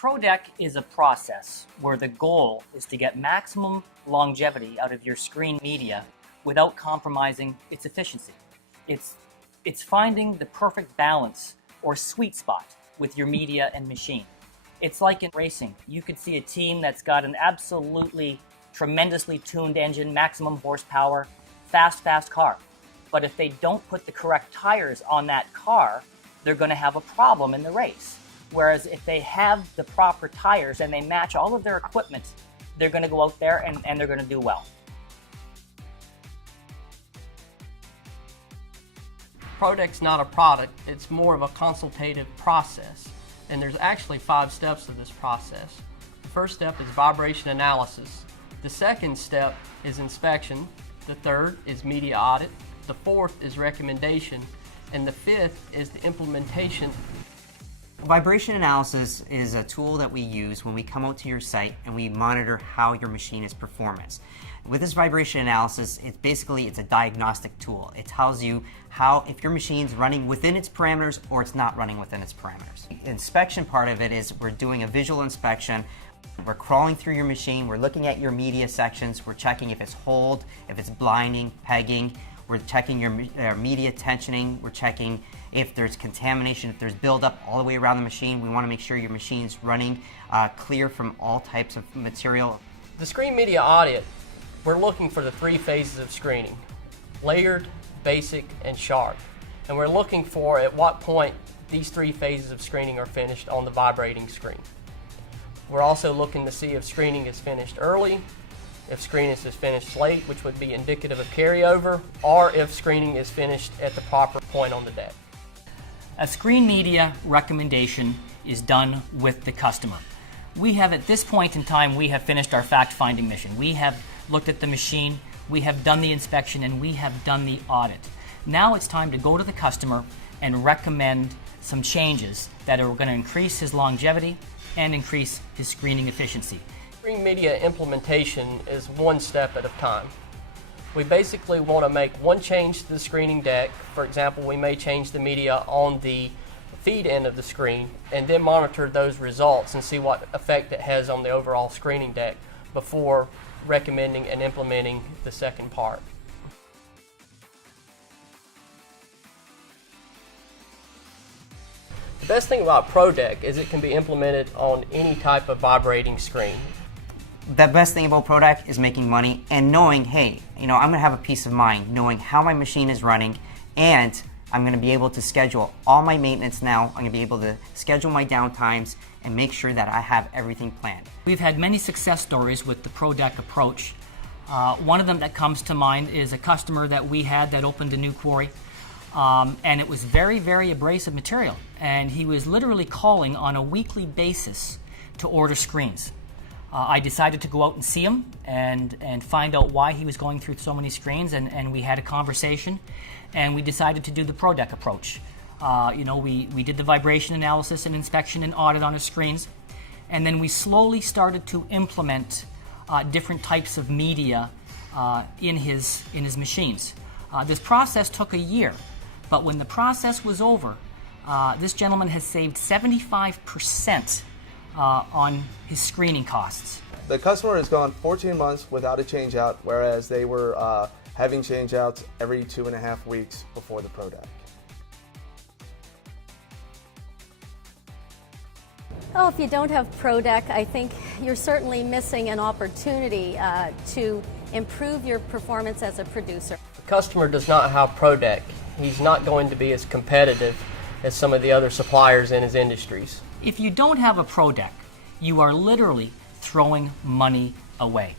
ProDeck is a process where the goal is to get maximum longevity out of your screen media without compromising its efficiency. It's finding the perfect balance or sweet spot with your media and machine. It's like in racing. You could see a team that's got an absolutely tremendously tuned engine, maximum horsepower, fast car. But if they don't put the correct tires on that car, they're going to have a problem in the race. Whereas if they have the proper tires and they match all of their equipment, they're going to go out there and they're going to do well. ProDeck's not a product, it's more of a consultative process. And there's actually 5 steps to this process. The first step is vibration analysis. The second step is inspection. The third is media audit. The fourth is recommendation. And the fifth is the implementation. Vibration analysis is a tool that we use when we come out to your site and we monitor how your machine is performance. With this vibration analysis, it's a diagnostic tool. It tells you if your machine's running within its parameters or it's not running within its parameters. The inspection part of it is we're doing a visual inspection. We're crawling through your machine, we're looking at your media sections, we're checking if it's hold, if it's blinding, pegging, we're checking your media tensioning, we're checking if there's contamination, if there's buildup all the way around the machine. We want to make sure your machine's running clear from all types of material. The screen media audit, we're looking for the 3 phases of screening: layered, basic, and sharp. And we're looking for at what point these 3 phases of screening are finished on the vibrating screen. We're also looking to see if screening is finished early, if screening is finished late, which would be indicative of carryover, or if screening is finished at the proper point on the deck. A screen media recommendation is done with the customer. We have, at this point in time, we have finished our fact-finding mission. We have looked at the machine, we have done the inspection, and we have done the audit. Now it's time to go to the customer and recommend some changes that are going to increase his longevity and increase his screening efficiency. Screen media implementation is one step at a time. We basically want to make one change to the screening deck. For example, we may change the media on the feed end of the screen and then monitor those results and see what effect it has on the overall screening deck before recommending and implementing the second part. The best thing about ProDeck is it can be implemented on any type of vibrating screen. The best thing about ProDeck is making money and knowing, hey, I'm going to have a peace of mind knowing how my machine is running, and I'm going to be able to schedule all my maintenance now. I'm going to be able to schedule my downtimes and make sure that I have everything planned. We've had many success stories with the ProDeck approach. One of them that comes to mind is a customer that we had that opened a new quarry. And it was very abrasive material, and he was literally calling on a weekly basis to order screens. I decided to go out and see him and find out why he was going through so many screens, and we had a conversation, and we decided to do the ProDeck approach. We did the vibration analysis and inspection and audit on his screens, and then we slowly started to implement different types of media in his machines. This process took a year. But when the process was over, this gentleman has saved 75% on his screening costs. The customer has gone 14 months without a change out, whereas they were having change outs every 2.5 weeks before the ProDeck. Well, if you don't have ProDeck, I think you're certainly missing an opportunity to improve your performance as a producer. If the customer does not have ProDeck, he's not going to be as competitive as some of the other suppliers in his industries. If you don't have a ProDeck, you are literally throwing money away.